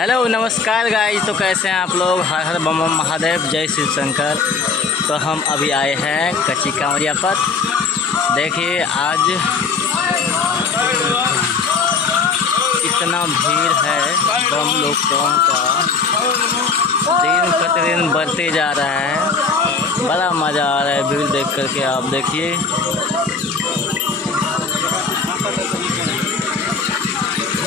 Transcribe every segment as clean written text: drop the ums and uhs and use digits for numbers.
Hello नमस्कार guys. तो कैसे हैं आप लोग। हर हर बम बम महादेव, जय शिव शंकर। तो हम अभी आए हैं कच्ची कांवरिया पर। देखिए आज कितना भीड़ है बम लोगों का, दिन प्रतिदिन बढ़ते जा रहा है। बड़ा मज़ा आ रहा है भीड़ देख करके। आप देखिए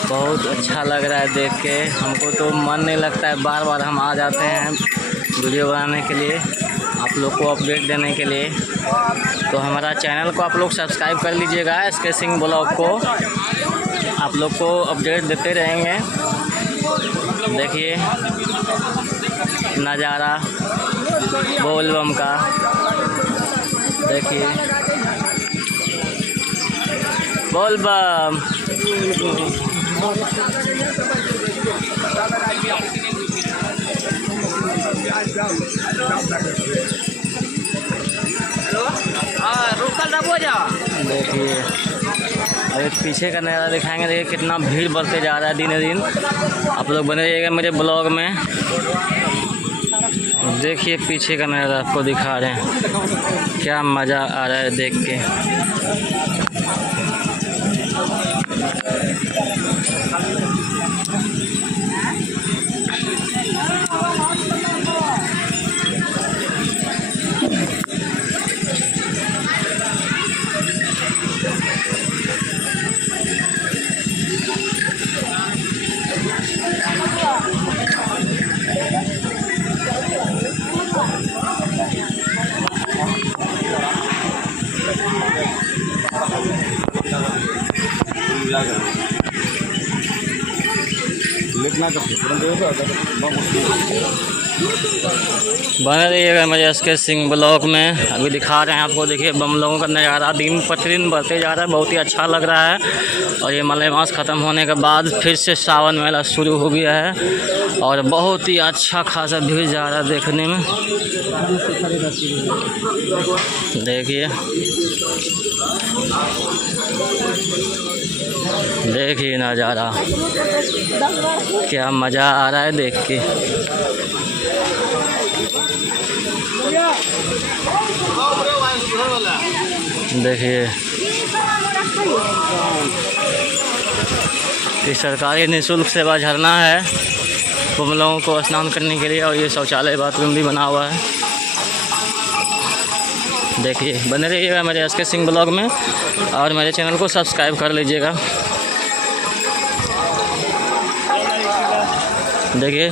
बहुत अच्छा लग रहा है देख के। हमको तो मन नहीं लगता है, बार बार हम आ जाते हैं वीडियो बनाने के लिए, आप लोग को अपडेट देने के लिए। तो हमारा चैनल को आप लोग सब्सक्राइब कर लीजिएगा। SK सिंह ब्लॉग को आप लोग को अपडेट देते रहेंगे। देखिए नज़ारा बोल बम का, देखिए बोल बम। देखिए अभी पीछे का नज़ारा दिखाएंगे। देखिए कितना भीड़ बढ़ते जा रहा है दिन दिन। आप लोग बने रहिएगा मेरे ब्लॉग में। देखिए पीछे का नज़ारा आपको दिखा रहे हैं, क्या मज़ा आ रहा है देख के। बने रहिएगा मेरे SK सिंह ब्लॉग में। अभी दिखा रहे हैं आपको। देखिए बम लोगों का नज़ारा दिन प्रतिदिन बढ़ते जा रहा है, बहुत ही अच्छा लग रहा है। और ये मलमास ख़त्म होने के बाद फिर से सावन मेला शुरू हो गया है और बहुत ही अच्छा खासा भीड़ जा रहा है देखने में। देखिए देखिए नज़ारा, क्या मज़ा आ रहा है देख के। देखिए ये सरकारी निःशुल्क सेवा झरना है तुम लोगों को स्नान करने के लिए, और ये शौचालय बाथरूम भी बना हुआ है। देखिए बने रहिएगा मेरे SK सिंह ब्लॉग में और मेरे चैनल को सब्सक्राइब कर लीजिएगा। देखिए